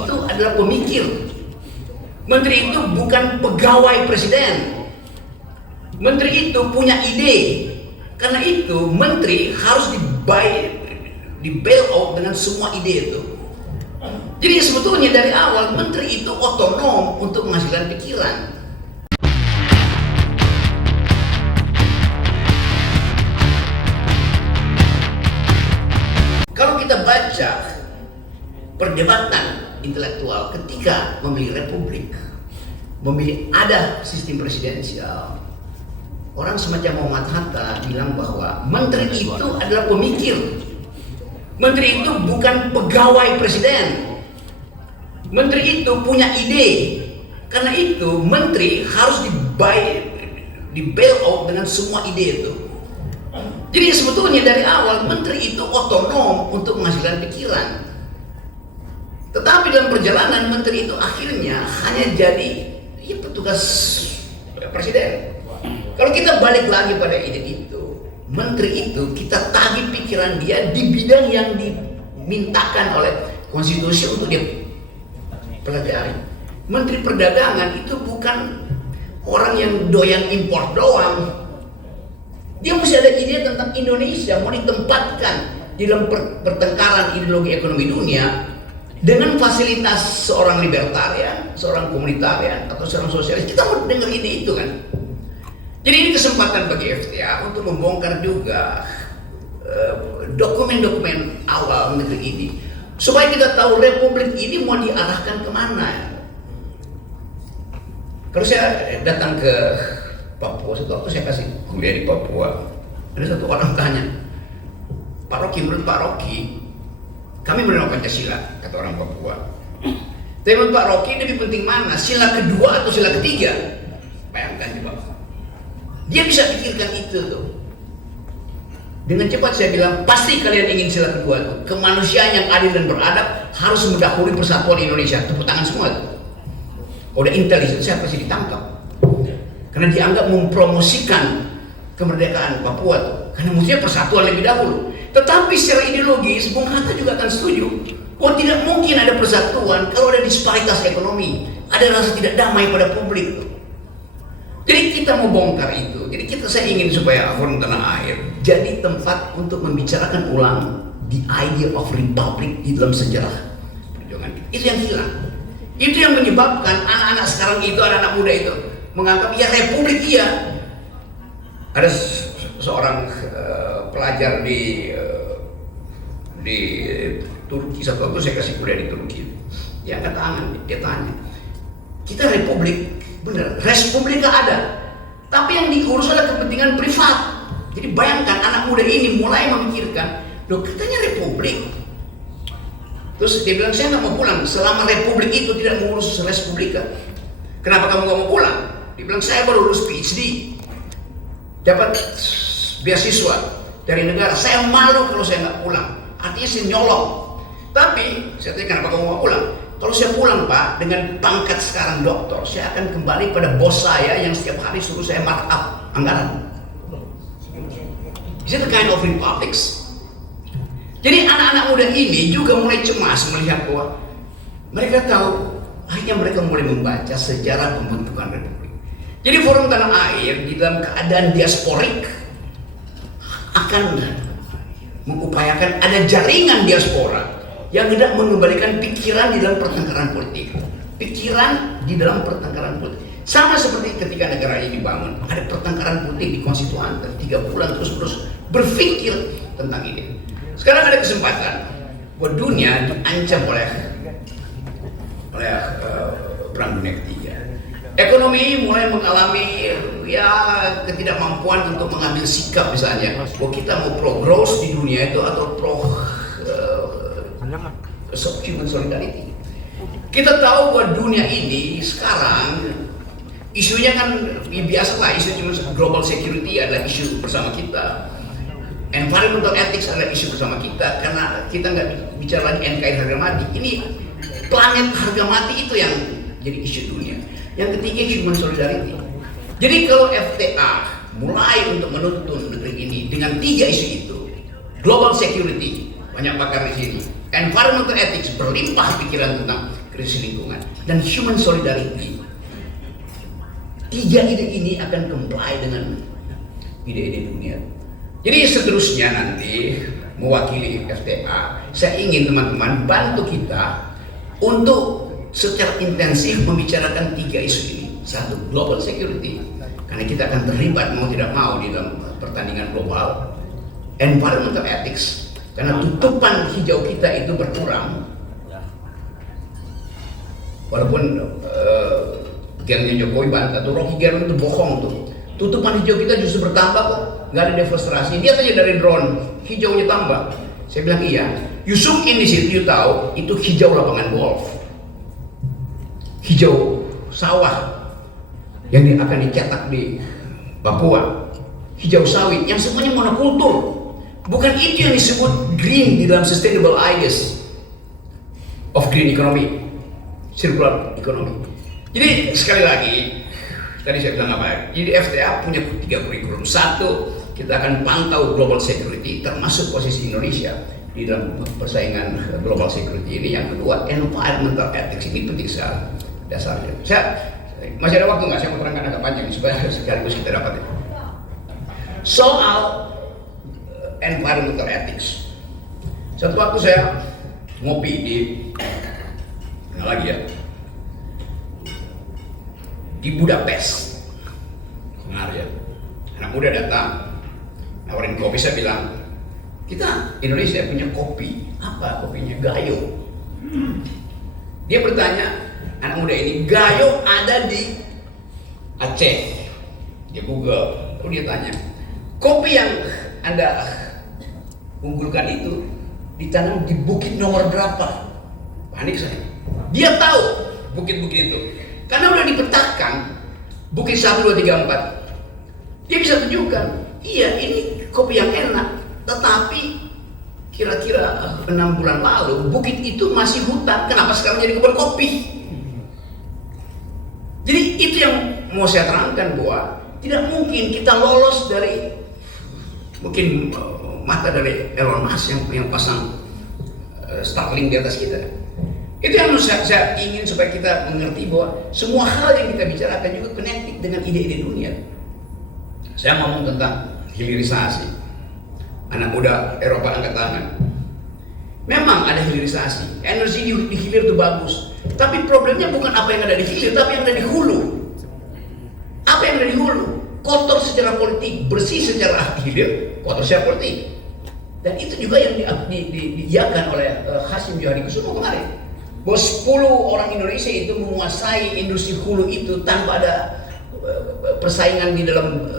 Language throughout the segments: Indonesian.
itu adalah pemikir. Menteri itu bukan pegawai presiden. Menteri itu punya ide. Karena itu menteri harus di bail out dengan semua ide itu. Jadi sebetulnya dari awal menteri itu otonom untuk menghasilkan pikiran. Kalau kita baca perdebatan intelektual ketika memilih republik, memilih ada sistem presidensial, orang semacam Muhammad Hatta bilang bahwa menteri itu adalah pemikir. Menteri itu bukan pegawai presiden. Menteri itu punya ide. Karena itu menteri harus di bail out dengan semua ide itu. Jadi sebetulnya dari awal menteri itu otonom untuk menghasilkan pikiran. Tetapi dalam perjalanan menteri itu akhirnya hanya jadi petugas presiden. Kalau kita balik lagi pada ide itu, menteri itu kita tagih pikiran dia di bidang yang dimintakan oleh konstitusi untuk dia pelajari. Menteri perdagangan itu bukan orang yang doyan impor doang. Dia mesti ada ide tentang Indonesia mau ditempatkan di dalam pertengkaran ideologi ekonomi dunia dengan fasilitas seorang libertarian, seorang komunitarian, atau seorang sosialis. Kita mau dengar ide itu kan. Jadi ini kesempatan bagi FTA untuk membongkar juga dokumen-dokumen awal negeri ini, supaya kita tahu republik ini mau diarahkan kemana. Kalau saya datang ke Papua, satu waktu saya kasih kuliah di Papua, ada satu orang tanya, Pak Rocky, menurut Pak Rocky, kami menerima Pancasila, kata orang Papua. Tapi menurut Pak Rocky lebih penting mana, sila kedua atau sila ketiga? Bayangkan coba. Dia bisa pikirkan itu tuh. Dengan cepat saya bilang, pasti kalian ingin sila kedua tuh. Kemanusiaan yang adil dan beradab harus mendahului persatuan Indonesia. Tepuk tangan semua tuh. Kalau udah intelligent, saya pasti ditangkap. Karena dianggap mempromosikan kemerdekaan Papua tuh. Karena mestinya persatuan lebih dahulu. Tetapi secara ideologis, Bung Hatta juga akan setuju. Oh, tidak mungkin ada persatuan kalau ada disparitas ekonomi. Ada rasa tidak damai pada publik tuh. Jadi kita mau bongkar itu. Jadi saya ingin supaya Forum Tanah Air jadi tempat untuk membicarakan ulang the idea of republic di dalam sejarah perjuangan kita. Itu yang hilang. Itu yang menyebabkan anak-anak sekarang itu, anak-anak muda itu menganggap ya republik iya. Ada seorang pelajar di Turki, satu waktu saya kasih kuliah di Turki. Dia angkat tangan, dia tanya, kita republik benar, respublika ada, tapi yang diurus adalah kepentingan privat. Jadi bayangkan anak muda ini mulai memikirkan, loh katanya republik. Terus dia bilang, saya nggak mau pulang selama republik itu tidak mengurus respublika. Kenapa kamu nggak mau pulang? Dia bilang, saya baru lulus PhD, dapat beasiswa dari negara, saya malu kalau saya nggak pulang. Artinya saya nyolong. Tapi saya tanya, kenapa kamu mau pulang? Kalau saya pulang Pak, dengan pangkat sekarang doktor, saya akan kembali pada bos saya yang setiap hari suruh saya markup anggaran. Is it the kind of republics? Jadi anak-anak muda ini juga mulai cemas melihat bahwa mereka tahu, akhirnya mereka mulai membaca sejarah pembentukan republik. Jadi Forum Tanah Air di dalam keadaan diasporik akan mengupayakan ada jaringan diaspora yang hendak mengembalikan pikiran di dalam pertengkaran politik. Pikiran di dalam pertengkaran politik. Sama seperti ketika negara ini dibangun, ada pertengkaran politik di konstituan 3 bulan terus berpikir tentang ini. Sekarang ada kesempatan buat dunia diancam oleh perang dunia ketiga. Ekonomi mulai mengalami ketidakmampuan untuk mengambil sikap, misalnya bahwa kita mau pro growth di dunia itu atau pro human solidarity. Kita tahu bahwa dunia ini sekarang isunya kan biasalah, isu cuma global security adalah isu bersama kita. Environmental ethics adalah isu bersama kita, karena kita nggak bicara lagi NKRI harga mati. Ini planet harga mati itu yang jadi isu dunia. Yang ketiga human solidarity. Jadi kalau FTA mulai untuk menuntun negeri ini dengan 3 isu itu, global security, banyak pakar di sini, environmental ethics, berlimpah pikiran tentang krisis lingkungan, dan human solidarity. Tiga ide ini akan comply dengan ide-ide dunia. Jadi seterusnya nanti mewakili FTA, saya ingin teman-teman bantu kita untuk secara intensif membicarakan tiga isu ini. Satu, global security, karena kita akan terlibat mau tidak mau di dalam pertandingan global. Environmental ethics, karena tutupan hijau kita itu berkurang. Walaupun gengnya Jokowi bantah tuh, Rocky Gerung itu bohong tuh. Tutupan hijau kita justru bertambah kok, nggak ada deforestasi. Lihat aja dari drone, hijaunya tambah. Saya bilang iya. You zoom in di situ, you tahu itu hijau lapangan golf, hijau sawah yang akan dicetak di Papua, hijau sawit yang semuanya monokultur. Bukan itu yang disebut green di dalam sustainable ideas of green economy, circular economy. Jadi sekali lagi, tadi saya bilang apa? Jadi FTA punya tiga kurikulum. Satu, kita akan pantau global security, termasuk posisi Indonesia di dalam persaingan global security ini. Yang kedua, environmental ethics ini penting sekali dasarnya. Masih ada waktu nggak? Saya mau terangkan agak panjang supaya sekaligus kita dapat. Soal environmental ethics. Satu waktu saya ngopi di mana lagi ya? Di Budapest. Hungaria. Anak muda datang, nawarin kopi. Saya bilang, kita Indonesia punya kopi. Apa kopinya? Gayo. Dia bertanya, anak muda ini, Gayo ada di Aceh. Dia Google, lalu dia tanya, kopi yang Anda unggulkan itu ditanam di bukit nomor berapa? Panik saya. Dia tahu bukit-bukit itu karena udah dipetakan bukit 1, 2, 3, 4. Dia bisa tunjukkan, iya ini kopi yang enak, tetapi kira-kira 6 bulan lalu bukit itu masih hutan. Kenapa sekarang jadi kebun kopi? Jadi itu yang mau saya terangkan, bahwa tidak mungkin kita lolos dari mungkin mata dari Elon Musk yang pasang Starlink di atas kita. Itu yang saya ingin supaya kita mengerti bahwa semua hal yang kita bicarakan juga connected dengan ide-ide dunia. Saya ngomong tentang hilirisasi. Anak muda Eropa angkat tangan. Memang ada hilirisasi, energi di hilir itu bagus. Tapi problemnya bukan apa yang ada di hilir, tapi yang ada di hulu. Apa yang ada di hulu? Kotor secara politik, bersih secara hilir, kotor secara politik. Dan itu juga yang diiakan oleh Hasyim Johari Kusumo kemarin, bahwa 10 orang Indonesia itu menguasai industri hulu itu tanpa ada persaingan di dalam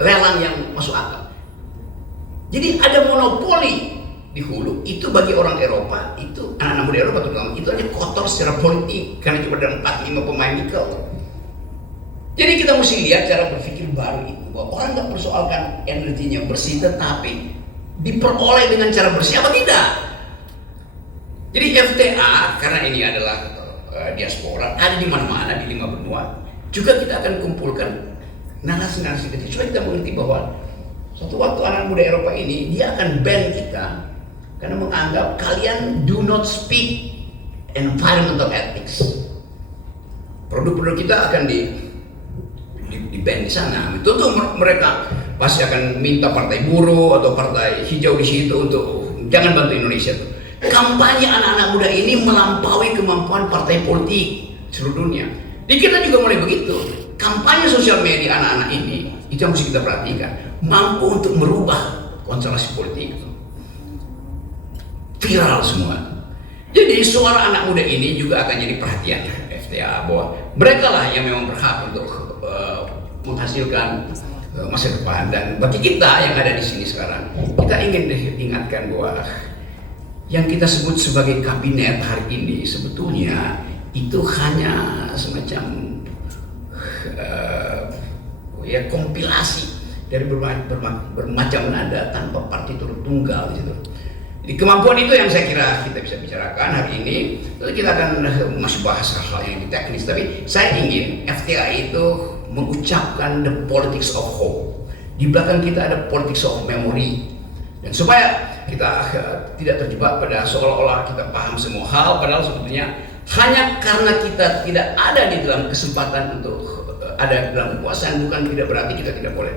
lelang yang masuk akal. Jadi ada monopoli di hulu itu bagi orang Eropa, itu anak-anak muda Eropa terutama, itu aja kotor secara politik karena cuma ada 4-5 pemain nikel. Jadi kita mesti lihat cara berpikir baru itu, bahwa orang nggak persoalkan energinya bersih, tetapi diperoleh dengan cara bersih apa tidak. Jadi FTA, karena ini adalah diaspora, ada di mana-mana di 5 benua, juga kita akan kumpulkan narasi-narasi kecil supaya kita mengerti bahwa suatu waktu anak muda Eropa ini dia akan ban kita karena menganggap kalian do not speak environmental ethics. Produk-produk kita akan di ban di sana. Tentu mereka pasti akan minta partai buruh atau partai hijau di situ untuk jangan bantu Indonesia tuh. Kampanye anak-anak muda ini melampaui kemampuan partai politik seluruh dunia. Di kita juga mulai begitu. Kampanye sosial media anak-anak ini itu yang mesti kita perhatikan, mampu untuk merubah konstelasi politik itu. Viral semua. Jadi suara anak muda ini juga akan jadi perhatian FTA, bahwa mereka lah yang memang berhak untuk menghasilkan masa depan. Dan bagi kita yang ada di sini sekarang, kita ingin diingatkan bahwa yang kita sebut sebagai kabinet hari ini sebetulnya itu hanya semacam kompilasi dari bermacam nada tanpa partitur tunggal gitu. Jadi kemampuan itu yang saya kira kita bisa bicarakan hari ini. Lalu kita akan masih bahas hal-hal yang lebih teknis, tapi saya ingin FTA itu mengucapkan the politics of hope. Di belakang kita ada politics of memory, Dan supaya kita tidak terjebak pada seolah-olah kita paham semua hal, padahal sebetulnya hanya karena kita tidak ada di dalam kesempatan untuk ada dalam kekuasaan, bukan tidak berarti kita tidak boleh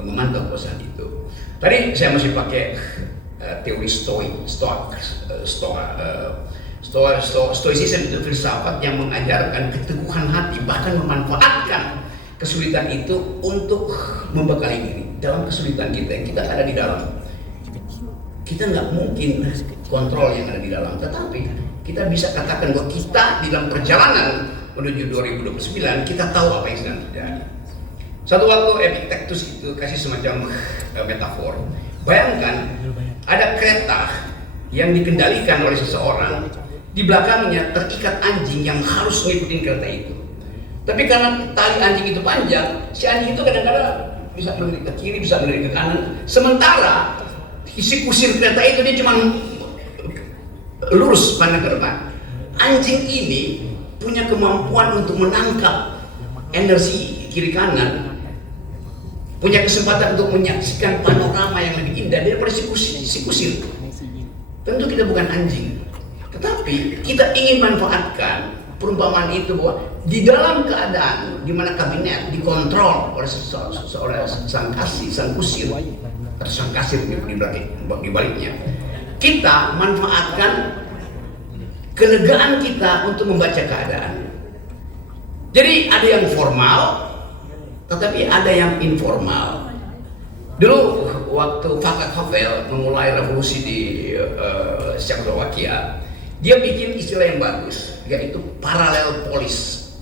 memantau kekuasaan itu. Tadi saya masih pakai teori stoicism itu filsafat yang mengajarkan keteguhan hati, bahkan memanfaatkan kesulitan itu untuk membekali diri. Dalam kesulitan kita yang kita ada di dalam, kita nggak mungkin kontrol yang ada di dalam, tetapi kita bisa katakan bahwa kita di dalam perjalanan menuju 2029 kita tahu apa yang sedang terjadi. Satu waktu Epictetus itu kasih semacam metafor. Bayangkan ada kereta yang dikendalikan oleh seseorang, di belakangnya terikat anjing yang harus mengikuti kereta itu. Tapi karena tali anjing itu panjang, si anjing itu kadang-kadang bisa melirik ke kiri, bisa melirik ke kanan. Sementara si kusir kereta itu dia cuma lurus pandang ke depan. Anjing ini punya kemampuan untuk menangkap energi kiri kanan, punya kesempatan untuk menyaksikan panorama yang lebih indah daripada si kusir. Tentu kita bukan anjing, tetapi kita ingin manfaatkan perumpamaan itu bahwa di dalam keadaan di mana kabinet dikontrol oleh seorang sang kusir atau sang kasir di baliknya, kita manfaatkan kelegaan kita untuk membaca keadaan. Jadi ada yang formal, tetapi ada yang informal. Dulu waktu Václav Havel memulai revolusi di Czechoslovakia, dia bikin istilah yang bagus, yaitu paralel polis.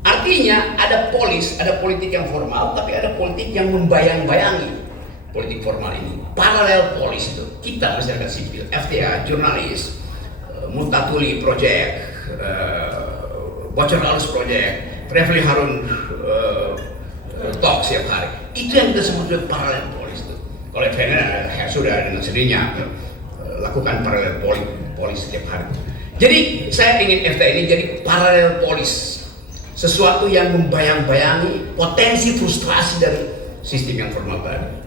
Artinya ada politik yang formal, tapi ada politik yang membayang-bayangi politik formal ini. Paralel polis itu kita masyarakat sipil, FTA, jurnalis, Multatuli Project, Bocor Halus Project, Refli Harun talk setiap hari. Itu yang kita sebut dengan paralel polis itu. Kalau FNN sudah dengan sendirinya lakukan paralel polis setiap hari. Jadi saya ingin FTA ini jadi paralel polis, sesuatu yang membayang-bayangi potensi frustrasi dari sistem yang formal tadi.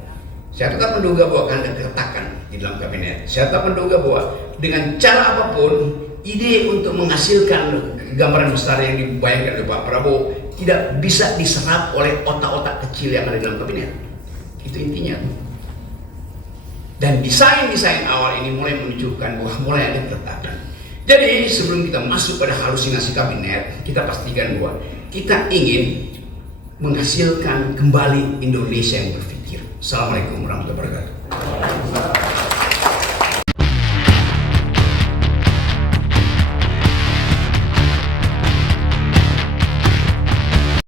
Saya tetap menduga bahwa akan ada keretakan di dalam kabinet. Saya tetap menduga bahwa dengan cara apapun, ide untuk menghasilkan gambaran besar yang dibayangkan oleh Pak Prabowo tidak bisa diserap oleh otak-otak kecil yang ada di dalam kabinet. Itu intinya. Dan desain awal ini mulai menunjukkan bahwa mulai ada keretakan. Jadi sebelum kita masuk pada halusinasi kabinet, kita pastikan bahwa kita ingin menghasilkan kembali Indonesia yang berpikir. Assalamualaikum warahmatullahi wabarakatuh.